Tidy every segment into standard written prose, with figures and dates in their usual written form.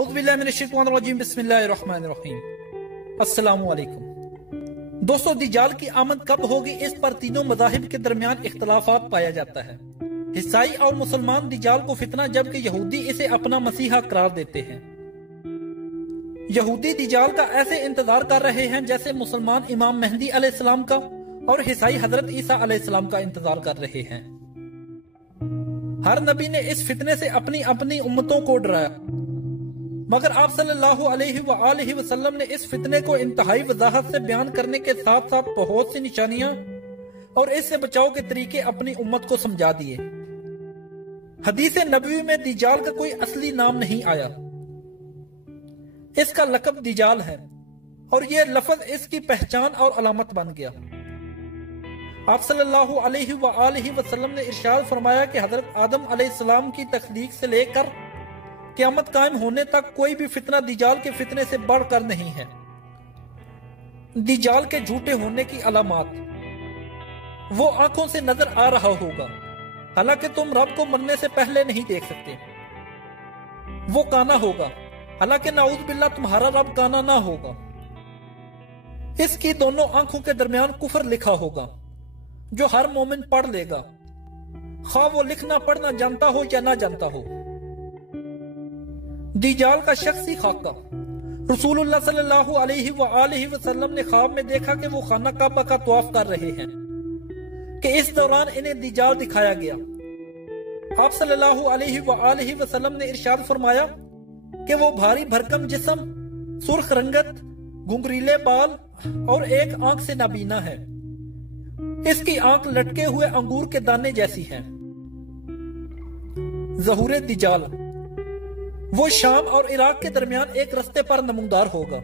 اعوذ باللہ من الشیطان الرجیم بسم اللہ الرحمن الرحیم۔ السلام علیکم دوستو، دجال کی آمد کب ہوگی، اس پر تینوں مذاہب کے درمیان اختلافات پایا جاتا ہے۔ عیسائی اور مسلمان دجال کو فتنہ جبکہ یہودی اسے اپنا مسیحا قرار دیتے ہیں۔ یہودی دجال کا ایسے انتظار کر رہے ہیں جیسے مسلمان امام مہدی علیہ السلام کا، اور عیسائی حضرت عیسیٰ علیہ السلام کا انتظار کر رہے ہیں۔ ہر نبی نے اس فتنے سے اپنی اپنی امتوں کو ڈرایا، مگر آپ صلی اللہ علیہ وآلہ وسلم نے اس فتنے کو انتہائی وضاحت سے بیان کرنے کے ساتھ ساتھ بہت سی نشانیاں اور اس سے بچاؤ کے طریقے اپنی امت کو سمجھا دیے۔ حدیث نبوی میں دجال کا کوئی اصلی نام نہیں آیا، اس کا لقب دجال ہے، اور یہ لفظ اس کی پہچان اور علامت بن گیا۔ آپ صلی اللہ علیہ وآلہ وسلم نے ارشاد فرمایا کہ حضرت آدم علیہ السلام کی تخلیق سے لے کر قیامت قائم ہونے تک کوئی بھی فتنہ دجال کے فتنے سے بڑھ کر نہیں ہے۔ دجال کے جھوٹے ہونے کی علامات: وہ آنکھوں سے نظر آ رہا ہوگا، حالانکہ تم رب کو مرنے سے پہلے نہیں دیکھ سکتے۔ وہ کانا ہوگا، حالانکہ نعوذ باللہ تمہارا رب کانا نہ ہوگا۔ اس کی دونوں آنکھوں کے درمیان کفر لکھا ہوگا جو ہر مومن پڑھ لے گا، خواہ وہ لکھنا پڑھنا جانتا ہو یا نہ جانتا ہو۔ دجال کا شخصی خاکہ: رسول اللہ صلی اللہ علیہ وآلہ وسلم نے خواب میں دیکھا کہ وہ خانہ کعبہ کا طواف کر رہے ہیں کہ اس دوران انہیں دجال دکھایا گیا۔ آپ صلی اللہ علیہ وآلہ وسلم نے ارشاد فرمایا کہ وہ بھاری بھرکم جسم، سرخ رنگت، گھنگریلے بال اور ایک آنکھ سے نابینا ہے۔ اس کی آنکھ لٹکے ہوئے انگور کے دانے جیسی ہے۔ ظہور دجال: وہ شام اور عراق کے درمیان ایک رستے پر نمودار ہوگا،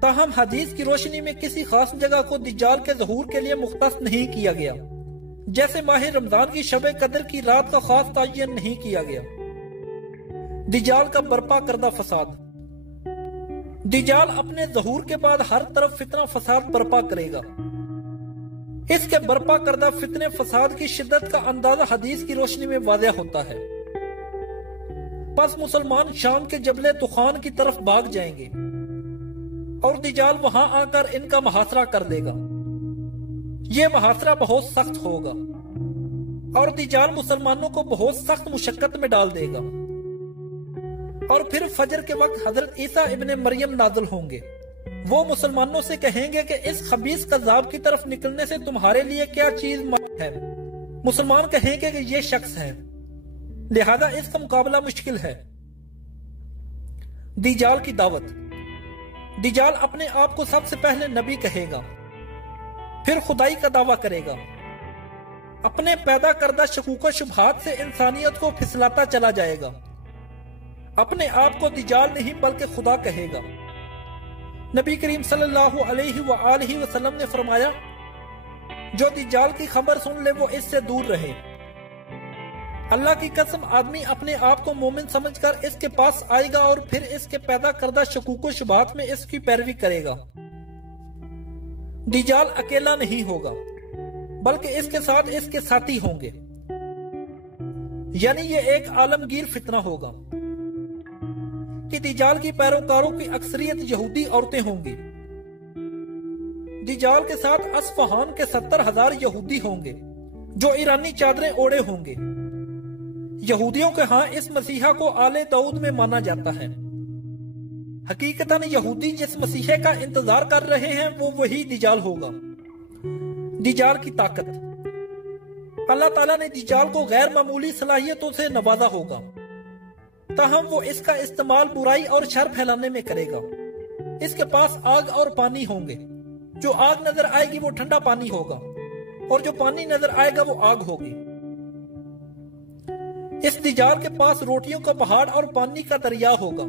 تاہم حدیث کی روشنی میں کسی خاص جگہ کو دجال کے ظہور کے لیے مختص نہیں کیا گیا، جیسے ماہ رمضان کی شب قدر کی رات کا خاص تعین نہیں کیا گیا۔ دجال کا برپا کردہ فساد: دجال اپنے ظہور کے بعد ہر طرف فتنہ فساد برپا کرے گا۔ اس کے برپا کردہ فتنے فساد کی شدت کا اندازہ حدیث کی روشنی میں واضح ہوتا ہے۔ پس مسلمان شام کے جبل تخان کی طرف بھاگ جائیں گے، اور دجال وہاں آ کر ان کا محاصرہ کر دے گا۔ یہ محاصرہ بہت سخت ہوگا، اور دجال مسلمانوں کو بہت سخت مشقت میں ڈال دے گا۔ اور پھر فجر کے وقت حضرت عیسیٰ ابن مریم نازل ہوں گے۔ وہ مسلمانوں سے کہیں گے کہ اس خبیث کذاب کی طرف نکلنے سے تمہارے لیے کیا چیز ہے؟ مسلمان کہیں گے کہ یہ شخص ہے، لہذا اس کا مقابلہ مشکل ہے۔ دجال کی دعوت: دجال اپنے آپ کو سب سے پہلے نبی کہے گا، پھر خدائی کا دعویٰ کرے گا۔ اپنے پیدا کردہ شکوک و شبہات سے انسانیت کو پھسلاتا چلا جائے گا۔ اپنے آپ کو دجال نہیں بلکہ خدا کہے گا۔ نبی کریم صلی اللہ علیہ وآلہ وسلم نے فرمایا، جو دجال کی خبر سن لے وہ اس سے دور رہے۔ اللہ کی قسم، آدمی اپنے آپ کو مومن سمجھ کر اس کے پاس آئے گا اور پھر اس کے پیدا کردہ شکوک و شبہات میں اس کی پیروی کرے گا۔ دجال اکیلا نہیں ہوگا، بلکہ اس کے ساتھ اس کے ساتھی ہوں گے، یعنی یہ ایک عالمگیر فتنہ ہوگا کہ دجال کی پیروکاروں کی اکثریت یہودی عورتیں ہوں گی۔ دجال کے ساتھ اصفہان کے 70,000 یہودی ہوں گے جو ایرانی چادریں اوڑے ہوں گے۔ یہودیوں کے ہاں اس مسیحا کو آل داؤد میں مانا جاتا ہے۔ حقیقتاً یہودی جس مسیحے کا انتظار کر رہے ہیں وہ وہی دجال ہوگا۔ دجال کی طاقت: اللہ تعالیٰ نے دجال کو غیر معمولی صلاحیتوں سے نوازا ہوگا، تاہم وہ اس کا استعمال برائی اور شر پھیلانے میں کرے گا۔ اس کے پاس آگ اور پانی ہوں گے، جو آگ نظر آئے گی وہ ٹھنڈا پانی ہوگا، اور جو پانی نظر آئے گا وہ آگ ہوگی۔ اس دجال کے پاس روٹیوں کا پہاڑ اور پانی کا دریا ہوگا،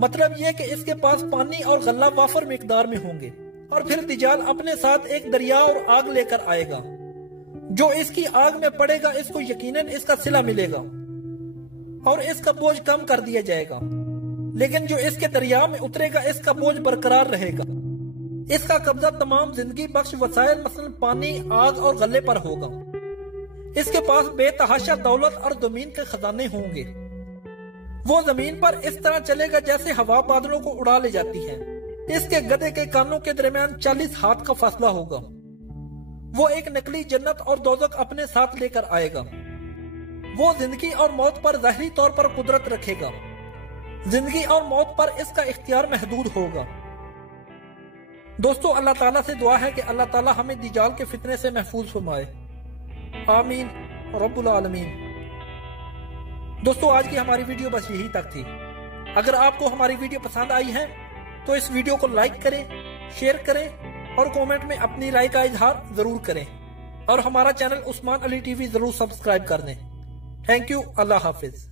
مطلب یہ کہ اس کے پاس پانی اور غلہ وافر مقدار میں ہوں گے۔ اور پھر دجال اپنے ساتھ ایک دریا اور آگ لے کر آئے گا، جو اس کی آگ میں پڑے گا اس کو یقیناً اس کا صلہ ملے گا اور اس کا بوجھ کم کر دیا جائے گا، لیکن جو اس کے دریا میں اترے گا اس کا بوجھ برقرار رہے گا۔ اس کا قبضہ تمام زندگی بخش وسائل مثلا پانی، آگ اور غلے پر ہوگا۔ اس کے پاس بے تحاشا دولت اور زمین کے خزانے ہوں گے۔ وہ زمین پر اس طرح چلے گا جیسے ہوا بادلوں کو اڑا لے جاتی ہے۔ اس کے گدھے کے کانوں کے درمیان 40 ہاتھ کا فاصلہ ہوگا۔ وہ ایک نقلی جنت اور دوزخ اپنے ساتھ لے کر آئے گا۔ وہ زندگی اور موت پر ظاہری طور پر قدرت رکھے گا۔ زندگی اور موت پر اس کا اختیار محدود ہوگا۔ دوستو، اللہ تعالیٰ سے دعا ہے کہ اللہ تعالیٰ ہمیں دجال کے فتنے سے محفوظ فرمائے۔ آمین رب العالمین۔ دوستو، آج کی ہماری ویڈیو بس یہی تک تھی۔ اگر آپ کو ہماری ویڈیو پسند آئی ہے تو اس ویڈیو کو لائک کریں، شیئر کریں اور کومنٹ میں اپنی رائے کا اظہار ضرور کریں، اور ہمارا چینل عثمان علی ٹی وی ضرور سبسکرائب کر دیں۔ تھینک یو، اللہ حافظ۔